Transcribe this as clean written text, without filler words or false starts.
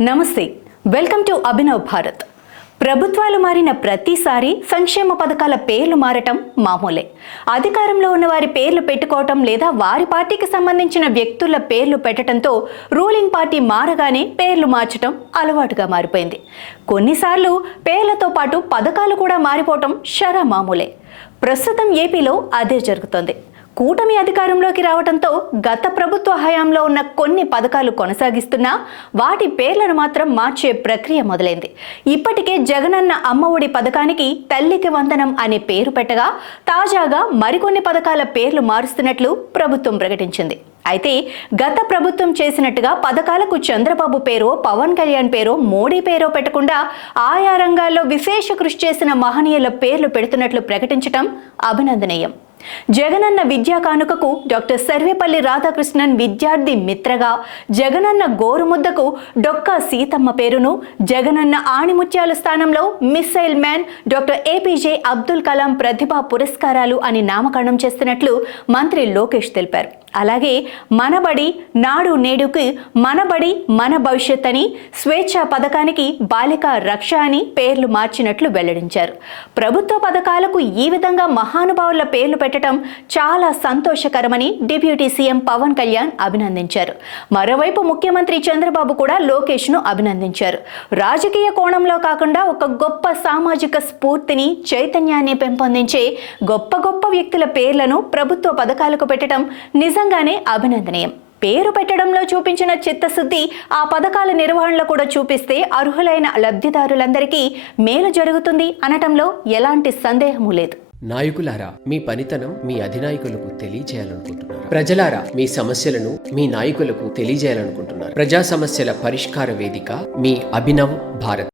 నమస్తే, welcome to Abhinav Bharat. ప్రభుత్వాలు మారిన ప్రతిసారి సంక్షేమ పథకాల పేర్లు మారటం మామూలే. అధికారంలో ఉన్న వారి పేర్లు పెట్టుకోవటం లేదా వారి పార్టీకి సంబంధించిన వ్యక్తుల పేర్లు పెట్టడంతో రూలింగ్ పార్టీ మారగానే పేర్లు మార్చడం అలవాటుగా మారిపోయింది. కొన్నిసార్లు పేర్లతో పాటు పథకాలు కూడా మారిపోవటం షరా మామూలే. ప్రస్తుతం ఏపీలో అదే జరుగుతోంది. కూటమి అధికారంలోకి రావడంతో గత ప్రభుత్వ హయాంలో ఉన్న కొన్ని పథకాలు కొనసాగిస్తున్నా వాటి పేర్లను మాత్రం మార్చే ప్రక్రియ మొదలైంది. ఇప్పటికే జగనన్న అమ్మఒడి పథకానికి తల్లికి వందనం అనే పేరు పెట్టగా తాజాగా మరికొన్ని పథకాల పేర్లు మారుస్తున్నట్లు ప్రభుత్వం ప్రకటించింది. అయితే గత ప్రభుత్వం చేసినట్టుగా పథకాలకు చంద్రబాబు పేరో, పవన్ కళ్యాణ్ పేరో, మోడీ పేరో పెట్టకుండా ఆయా రంగాల్లో విశేష కృషి చేసిన మహనీయుల పేర్లు పెడుతున్నట్లు ప్రకటించడం అభినందనీయం. జగనన్న విద్యా కానుకకు డాక్టర్ సర్వేపల్లి రాధాకృష్ణన్ విద్యార్థి మిత్రగా, జగనన్న గోరుముద్దకు డొక్కా సీతమ్మ పేరును, జగనన్న ఆణిముత్యాల స్థానంలో missile man doctor APJ Abdul Kalam ప్రతిభా పురస్కారాలు అని నామకరణం చేస్తున్నట్లు మంత్రి లోకేష్ తెలిపారు. అలాగే మనబడి నాడు నేడుకి మనబడి మన భవిష్యత్ అని, స్వేచ్ఛ పథకానికి బాలికా రక్ష అని పేర్లు మార్చినట్లు వెల్లడించారు. ప్రభుత్వ పథకాలకు ఈ విధంగా మహానుభావుల పేర్లు పెట్టడం చాలా సంతోషకరమని డిప్యూటీ సీఎం పవన్ కళ్యాణ్ అభినందించారు. మరోవైపు ముఖ్యమంత్రి చంద్రబాబు కూడా లోకేష్ను అభినందించారు. రాజకీయ కోణంలో కాకుండా ఒక గొప్ప సామాజిక స్ఫూర్తిని, చైతన్యాన్ని పెంపొందించే గొప్ప గొప్ప వ్యక్తుల పేర్లను ప్రభుత్వ పథకాలకు పెట్టడం నిజంగానే అభినందనీయం. పేరు పెట్టడంలో చూపించిన చిత్తశుద్ధి ఆ పథకాల నిర్వహణలో కూడా చూపిస్తే అర్హులైన లబ్ధిదారులందరికీ మేలు జరుగుతుంది అనటంలో ఎలాంటి సందేహము లేదు. నాయకులారా, మీ పనితనం మీ అధినాయకులకు తెలియజేయాలనుకుంటున్నారు. ప్రజలారా, మీ సమస్యలను మీ నాయకులకు తెలియజేయాలనుకుంటున్నారు. ప్రజా సమస్యల పరిష్కార వేదిక మీ అభినవ్ భారత్.